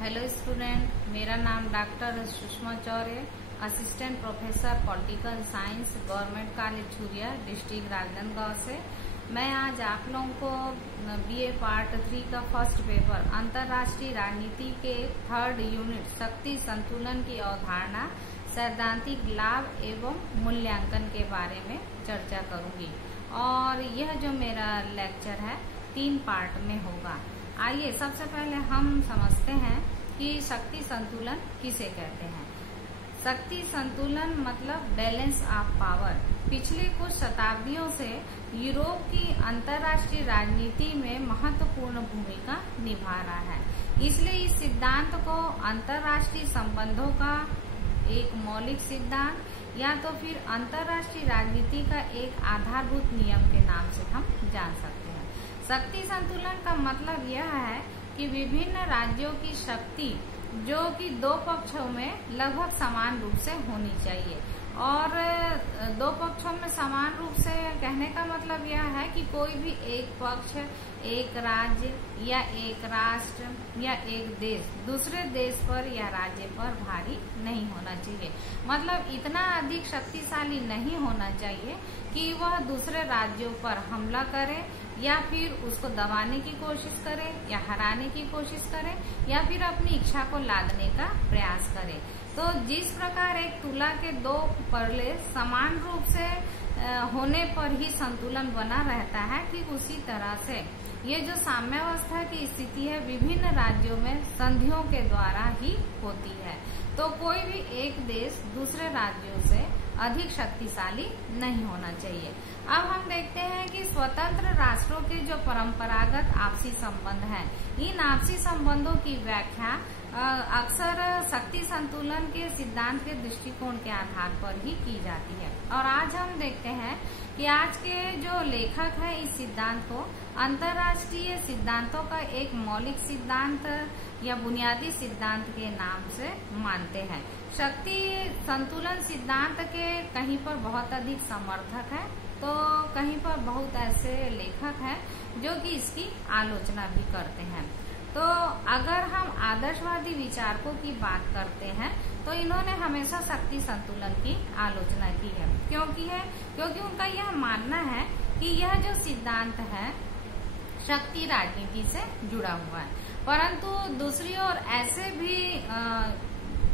Hello student, मेरा नाम doctor Sushma Chaure, assistant professor political science, government college Chhuriya, district Rajnandgaon से। मैं आज आप लोगों को बीए पार्ट 3 का फर्स्ट पेपर अंतर्राष्ट्रीय राजनीति के थर्ड यूनिट शक्ति संतुलन की अवधारणा, सैद्धांतिक लाभ एवं मूल्यांकन के बारे में चर्चा करूंगी। और यह जो मेरा लेक्चर है 3 पार्ट में होगा। आइए सबसे पहले हम समझते हैं कि शक्ति संतुलन किसे कहते हैं। शक्ति संतुलन मतलब बैलेंस ऑफ पावर पिछले कुछ शताब्दियों से यूरोप की अंतर्राष्ट्रीय राजनीति में महत्वपूर्ण भूमिका निभा रहा है। इसलिए इस सिद्धांत को अंतर्राष्ट्रीय संबंधों का एक मौलिक सिद्धांत या तो फिर अंतर्राष्ट्रीय राजनीति का एक आधारभूत नियम के नाम से हम जान सकते हैं। शक्ति संतुलन का मतलब यह है कि विभिन्न राज्यों की शक्ति जो कि दो पक्षों में लगभग समान रूप से होनी चाहिए। और दो पक्षों में समान रूप से कहने का मतलब यह है कि कोई भी एक पक्ष, एक राज्य या एक राष्ट्र या एक देश दूसरे देश पर या राज्य पर भारी नहीं होना चाहिए। मतलब इतना अधिक शक्तिशाली नहीं होना चाहिए कि वह दूसरे राज्यों पर हमला करे या फिर उसको दबाने की कोशिश करे या हराने की कोशिश करे या फिर अपनी इच्छा को लादने का प्रयास करे। तो जिस प्रकार एक तुला के दो पल्ले समान रूप से होने पर ही संतुलन बना रहता है, ठीक उसी तरह से ये जो साम्यावस्था की स्थिति है विभिन्न राज्यों में संधियों के द्वारा ही होती है। तो कोई भी एक देश दूसरे राज्यों से अधिक शक्तिशाली नहीं होना चाहिए। अब हम देखते हैं कि स्वतंत्र राष्ट्रों के जो परंपरागत आपसी संबंध हैं, इन आपसी संबंधों की व्याख्या अक्सर शक्ति संतुलन के सिद्धांत के दृष्टिकोण के आधार पर ही की जाती है। और आज हम देखते हैं कि आज के जो लेखक हैं इस सिद्धांत को अंतर्राष्ट्रीय सिद्धांतों का एक मौलिक सिद्धांत या बुनियादी सिद्धांत के नाम से मानते हैं। शक्ति संतुलन सिद्धांत के कहीं पर बहुत अधिक समर्थक हैं तो कहीं पर बहुत ऐसे लेखक हैं जो कि इसकी आलोचना भी करते हैं। तो अगर हम आदर्शवादी विचारकों की बात करते हैं तो इन्होंने हमेशा शक्ति संतुलन की आलोचना की है। क्योंकि उनका यह मानना है कि यह जो सिद्धांत है शक्ति राजनीति से जुड़ा हुआ है। परंतु दूसरी ओर ऐसे भी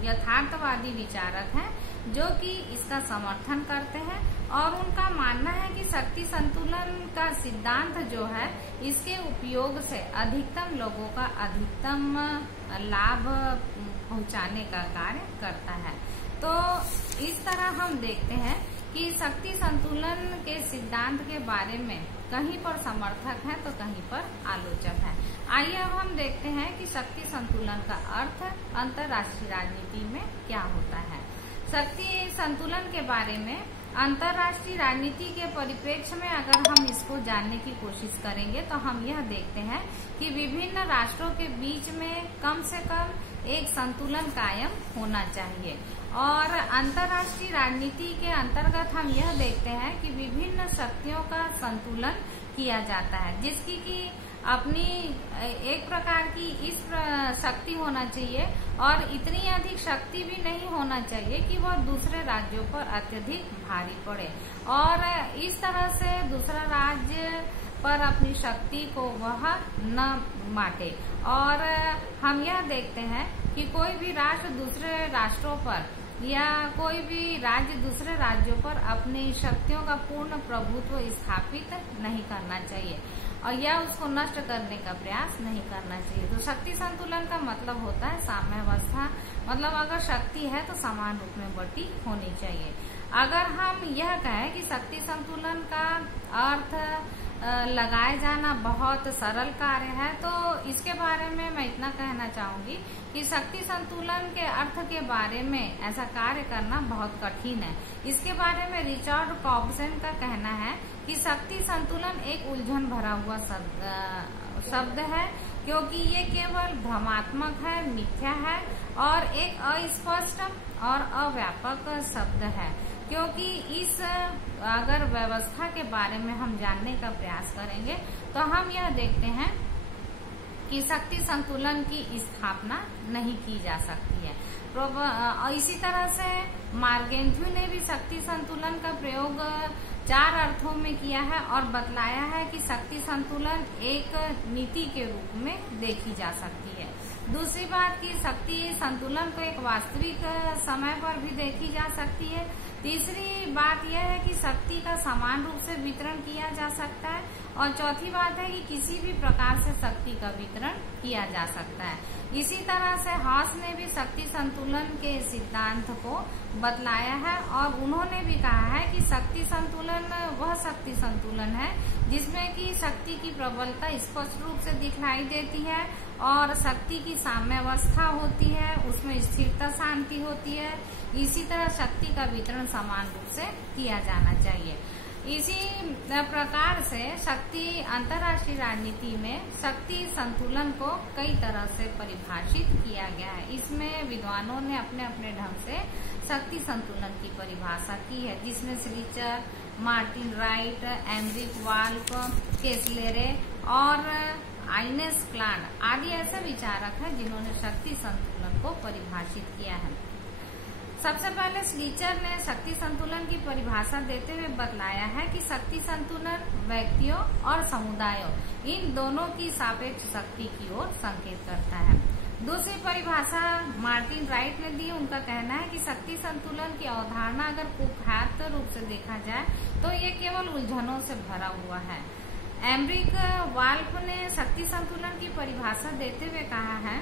यथार्थवादी विचारक हैं जो कि इसका समर्थन करते हैं और उनका मानना है कि शक्ति संतुलन का सिद्धांत जो है इसके उपयोग से अधिकतम लोगों का अधिकतम लाभ पहुंचाने का कार्य करता है। तो इस तरह हम देखते हैं कि शक्ति संतुलन के सिद्धांत के बारे में कहीं पर समर्थक है तो कहीं पर आलोचक है। आइए अब हम देखते हैं कि शक्ति संतुलन का अर्थ अंतर्राष्ट्रीय राजनीति में क्या होता है। शक्ति संतुलन के बारे में अंतर्राष्ट्रीय राजनीति के परिप्रेक्ष्य में अगर हम इसको जानने की कोशिश करेंगे तो हम यह देखते हैं कि विभिन्न राष्ट्रों के बीच में कम से कम एक संतुलन कायम होना चाहिए। और अंतर्राष्ट्रीय राजनीति के अंतर्गत हम यह देखते हैं कि विभिन्न शक्तियों का संतुलन किया जाता है, जिसकी कि अपनी एक प्रकार की इस शक्ति होना चाहिए और इतनी अधिक शक्ति भी नहीं होना चाहिए कि वह दूसरे राज्यों पर अत्यधिक भारी पड़े और इस तरह से दूसरा राज्य पर अपनी शक्ति को वह न बांटे। और हम यह देखते हैं कि कोई भी राष्ट्र दूसरे राष्ट्रों पर या कोई भी राज्य दूसरे राज्यों पर अपनी शक्तियों का पूर्ण प्रभुत्व स्थापित नहीं करना चाहिए और या उसको नष्ट करने का प्रयास नहीं करना चाहिए। तो शक्ति संतुलन का मतलब होता है साम्यावस्था, मतलब अगर शक्ति है तो समान रूप में बटी होनी चाहिए। अगर हम यह कहें कि शक्ति संतुलन का अर्थ लगाए जाना बहुत सरल कार्य है तो इसके बारे में मैं इतना कहना चाहूंगी कि शक्ति संतुलन के अर्थ के बारे में ऐसा कार्य करना बहुत कठिन है। इसके बारे में रिचर्ड कॉब्सन का कहना है कि शक्ति संतुलन एक उलझन भरा हुआ शब्द है क्योंकि ये केवल भ्रमात्मक है, मिथ्या है और एक अस्पष्ट और अव्यापक शब्द है। क्योंकि इस अगर व्यवस्था के बारे में हम जानने का प्रयास करेंगे तो हम यह देखते हैं कि शक्ति संतुलन की स्थापना नहीं की जा सकती है। इसी तरह से मार्गेंथ्यू ने भी शक्ति संतुलन का प्रयोग 4 अर्थों में किया है और बतलाया है कि शक्ति संतुलन एक नीति के रूप में देखी जा सकती है। दूसरी बात कि शक्ति संतुलन को एक वास्तविक समय पर भी देखी जा सकती है। तीसरी बात यह है कि शक्ति का समान रूप से वितरण किया जा सकता है और चौथी बात है कि किसी भी प्रकार से शक्ति का वितरण किया जा सकता है। इसी तरह से हॉस ने भी शक्ति संतुलन के सिद्धांत को बतलाया है और उन्होंने भी कहा है कि शक्ति संतुलन वह शक्ति संतुलन है जिसमें कि शक्ति की प्रबलता स्पष्ट रूप से दिखलाई देती है और शक्ति की साम्यावस्था होती है, उसमें स्थिरता शांति होती है। इसी तरह शक्ति का वितरण समान रूप से किया जाना चाहिए। इसी प्रकार से शक्ति अंतर्राष्ट्रीय राजनीति में शक्ति संतुलन को कई तरह से परिभाषित किया गया है। इसमें विद्वानों ने अपने अपने ढंग से शक्ति संतुलन की परिभाषा की है, जिसमें स्लीचर, मार्टिन राइट, एमरिक वाल्फ, केसलेरे और आइनेस क्लाड आदि ऐसे विचारक हैं जिन्होंने शक्ति संतुलन को परिभाषित किया है। सबसे पहले स्लीचर ने शक्ति संतुलन की परिभाषा देते हुए बतलाया है कि शक्ति संतुलन व्यक्तियों और समुदायों इन दोनों की सापेक्ष शक्ति की ओर संकेत करता है। दूसरी परिभाषा मार्टिन राइट ने दी। उनका कहना है कि शक्ति संतुलन की अवधारणा अगर कुख्यात रूप से देखा जाए तो ये केवल उलझनों से भरा हुआ है। एमरिक वाल्फ ने शक्ति संतुलन की परिभाषा देते हुए कहा है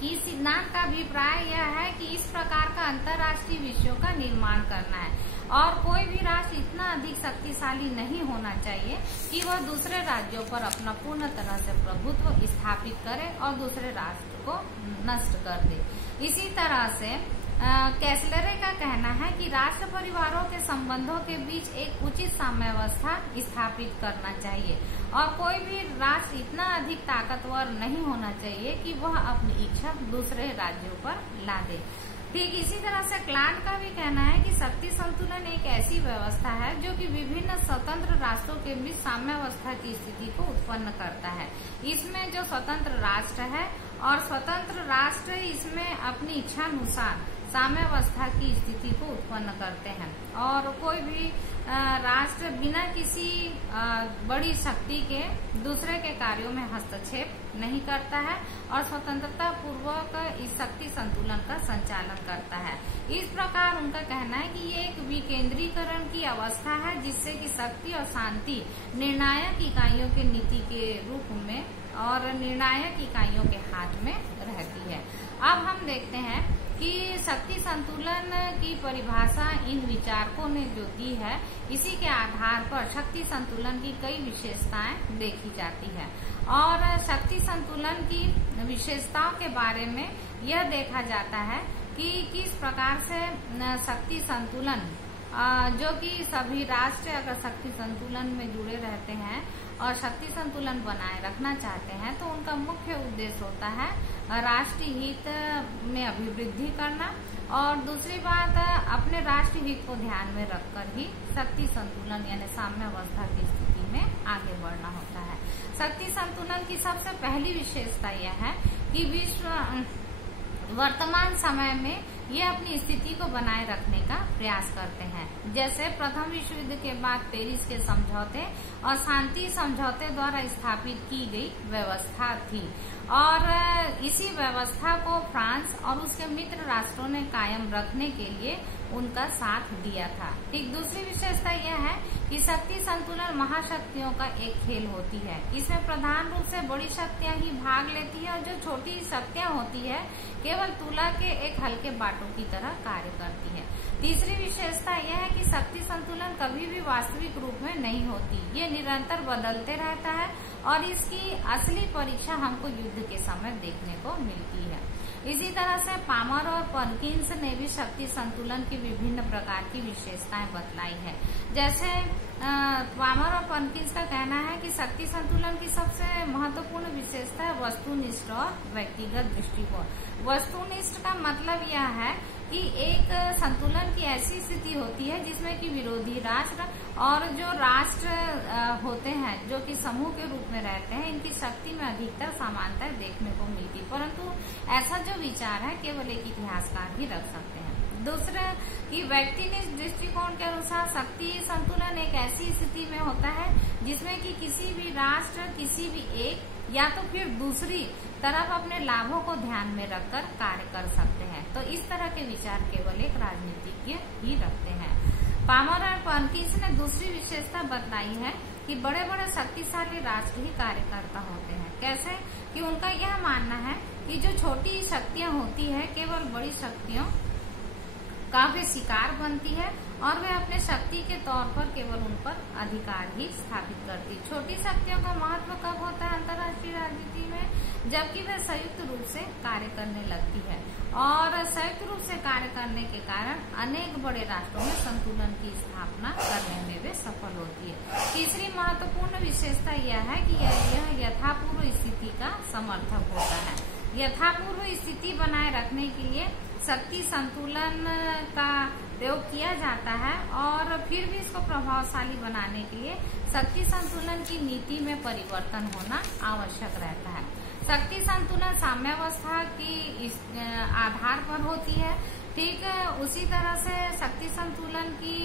कि सिद्धांत का अभिप्राय यह है कि इस प्रकार का अंतर्राष्ट्रीय विषयों का निर्माण करना है और कोई भी राष्ट्र इतना अधिक शक्तिशाली नहीं होना चाहिए कि वह दूसरे राज्यों पर अपना पूर्ण तरह से प्रभुत्व स्थापित करे और दूसरे राष्ट्र को नष्ट कर दे। इसी तरह से कैसलरे का कहना है कि राष्ट्र परिवारों के संबंधों के बीच एक उचित साम्यावस्था स्थापित करना चाहिए और कोई भी राष्ट्र इतना अधिक ताकतवर नहीं होना चाहिए कि वह अपनी इच्छा दूसरे राज्यों पर ला दे। ठीक इसी तरह से क्लाड का भी कहना है कि शक्ति संतुलन एक ऐसी व्यवस्था है जो कि विभिन्न स्वतंत्र राष्ट्रों के बीच साम्यावस्था की स्थिति को उत्पन्न करता है। इसमें जो स्वतंत्र राष्ट्र है और स्वतंत्र राष्ट्र इसमें अपनी इच्छानुसार साम्यावस्था की स्थिति को उत्पन्न करते हैं और कोई भी राष्ट्र बिना किसी बड़ी शक्ति के दूसरे के कार्यों में हस्तक्षेप नहीं करता है और स्वतंत्रता पूर्वक इस शक्ति संतुलन का संचालन करता है। इस प्रकार उनका कहना है कि ये एक विकेंद्रीकरण की अवस्था है जिससे कि शक्ति और शांति निर्णायक इकाइयों के नीति के रूप में और निर्णायक इकाइयों के हाथ में रहती है। अब हम देखते हैं कि शक्ति संतुलन की परिभाषा इन विचारकों ने जो दी है, इसी के आधार पर शक्ति संतुलन की कई विशेषताएं देखी जाती है और शक्ति संतुलन की विशेषताओं के बारे में यह देखा जाता है कि किस प्रकार से शक्ति संतुलन जो कि सभी राष्ट्र अगर शक्ति संतुलन में जुड़े रहते हैं और शक्ति संतुलन बनाए रखना चाहते हैं तो उनका मुख्य उद्देश्य होता है राष्ट्रीय हित में अभिवृद्धि करना और दूसरी बात अपने राष्ट्रीय हित को ध्यान में रखकर ही शक्ति संतुलन यानी साम्यावस्था की स्थिति में आगे बढ़ना होता है। शक्ति संतुलन की सबसे पहली विशेषता यह है कि विश्व वर्तमान समय में ये अपनी स्थिति को बनाए रखने का प्रयास करते हैं। जैसे प्रथम विश्व युद्ध के बाद पेरिस के समझौते और शांति समझौते द्वारा स्थापित की गई व्यवस्था थी और इसी व्यवस्था को फ्रांस और उसके मित्र राष्ट्रों ने कायम रखने के लिए उनका साथ दिया था। ठीक दूसरी विशेषता यह है कि शक्ति संतुलन महाशक्तियों का एक खेल होती है। इसमें प्रधान रूप से बड़ी शक्तियां ही भाग लेती है और जो छोटी शक्तियां होती है केवल तुला के एक हल्के बाटों की तरह कार्य करती है। तीसरी विशेषता यह है कि शक्ति संतुलन कभी भी वास्तविक रूप में नहीं होती, ये निरंतर बदलते रहता है और इसकी असली परीक्षा हमको युद्ध के समय देखने को मिलती है। इसी तरह से पामर और पर्किंस ने भी शक्ति संतुलन की विभिन्न प्रकार की विशेषताएं बतलाई है। जैसे पामर और पर्किंस का कहना है कि शक्ति संतुलन की सबसे महत्वपूर्ण विशेषता है वस्तुनिष्ठ और व्यक्तिगत दृष्टिकोण। वस्तुनिष्ठ का मतलब यह है कि एक संतुलन की ऐसी स्थिति होती है जिसमें कि विरोधी राष्ट्र और जो राष्ट्र होते हैं जो कि समूह के रूप में रहते हैं, इनकी शक्ति में अधिकतर समानता देखने को मिलती, परंतु ऐसा जो विचार है केवल एक इतिहासकार ही रख सकते हैं। दूसरा कि व्यक्तिनिष्ठ दृष्टिकोण के अनुसार शक्ति संतुलन एक ऐसी स्थिति में होता है जिसमें कि किसी भी राष्ट्र किसी भी एक या तो फिर दूसरी तरफ अपने लाभों को ध्यान में रखकर कार्य कर सकते हैं। तो इस तरह के विचार केवल एक राजनीतिज्ञ ही रखते हैं। पामर और पर्किंस ने दूसरी विशेषता बताई है कि बड़े बड़े शक्तिशाली राष्ट्र ही कार्यकर्ता होते हैं। कैसे? कि उनका यह मानना है कि जो छोटी शक्तियां होती है केवल बड़ी शक्तियों का वे शिकार बनती है और वे अपने शक्ति के तौर पर केवल उन पर अधिकार ही स्थापित करती। छोटी शक्तियों का महत्व कब होता है अंतर्राष्ट्रीय राजनीति में? जबकि वे संयुक्त रूप से कार्य करने लगती है और संयुक्त रूप से कार्य करने के कारण अनेक बड़े राष्ट्रों में संतुलन की स्थापना करने में वे सफल होती है। तीसरी महत्वपूर्ण विशेषता यह है कि यह यथापूर्व स्थिति का समर्थक होता है। यथापूर्व स्थिति बनाए रखने के लिए शक्ति संतुलन का प्रयोग किया जाता है और फिर भी इसको प्रभावशाली बनाने के लिए शक्ति संतुलन की नीति में परिवर्तन होना आवश्यक रहता है। शक्ति संतुलन साम्यावस्था की आधार पर होती है। ठीक उसी तरह से शक्ति संतुलन की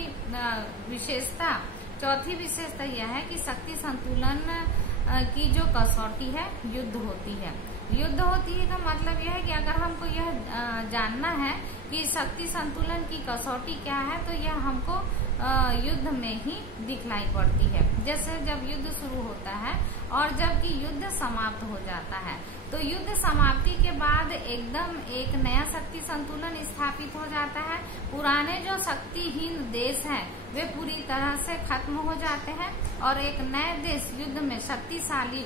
विशेषता, चौथी विशेषता यह है कि शक्ति संतुलन की जो कसौटी है युद्ध होती है। युद्ध होती है का मतलब यह है कि अगर हमको यह जानना है कि शक्ति संतुलन की कसौटी क्या है तो यह हमको युद्ध में ही दिखलाई पड़ती है। जैसे जब युद्ध शुरू होता है और जबकि युद्ध समाप्त हो जाता है तो युद्ध समाप्ति के बाद एकदम एक नया शक्ति संतुलन स्थापित हो जाता है। पुराने जो शक्तिहीन देश हैं वे पूरी तरह से खत्म हो जाते हैं और एक नए देश युद्ध में शक्तिशाली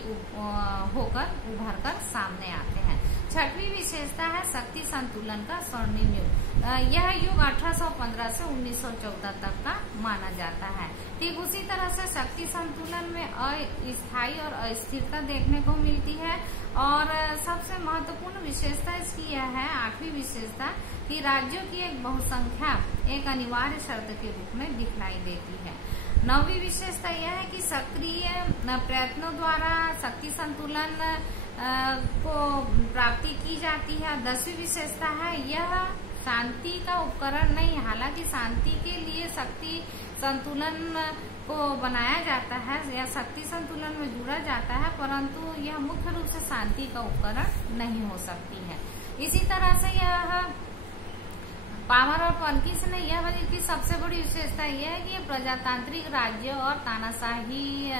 होकर उभर कर सामने आते हैं। छठवीं विशेषता है शक्ति संतुलन का स्वर्णिम युग। यह युग 1815 से 1914 तक का माना जाता है। ठीक उसी तरह से शक्ति संतुलन में अस्थायी और अस्थिरता देखने को मिलती है और सबसे महत्वपूर्ण विशेषता इसकी यह है, आठवीं विशेषता, कि राज्यों की एक बहुसंख्या एक अनिवार्य शर्त के रूप में दिखलाई देती है। नौवीं विशेषता यह है कि सक्रिय प्रयत्नों द्वारा शक्ति संतुलन को प्राप्ति की जाती है। 10वीं विशेषता है यह शांति का उपकरण नहीं, हालांकि शांति के लिए शक्ति संतुलन को बनाया जाता है या शक्ति संतुलन में जुड़ा जाता है, परंतु यह मुख्य रूप से शांति का उपकरण नहीं हो सकती है। इसी तरह से यह पामर और पर्किंस ने यह बताया कि सबसे बड़ी विशेषता यह है कि यह प्रजातांत्रिक राज्यों और तानाशाही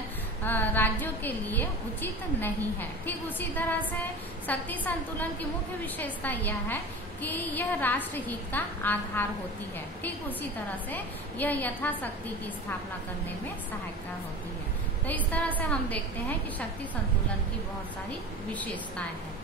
राज्यों के लिए उचित नहीं है। ठीक उसी तरह से शक्ति संतुलन की मुख्य विशेषता यह है कि यह राष्ट्र हित का आधार होती है। ठीक उसी तरह से यह यथाशक्ति की स्थापना करने में सहायता होती है। तो इस तरह से हम देखते हैं कि शक्ति संतुलन की बहुत सारी विशेषताएं हैं।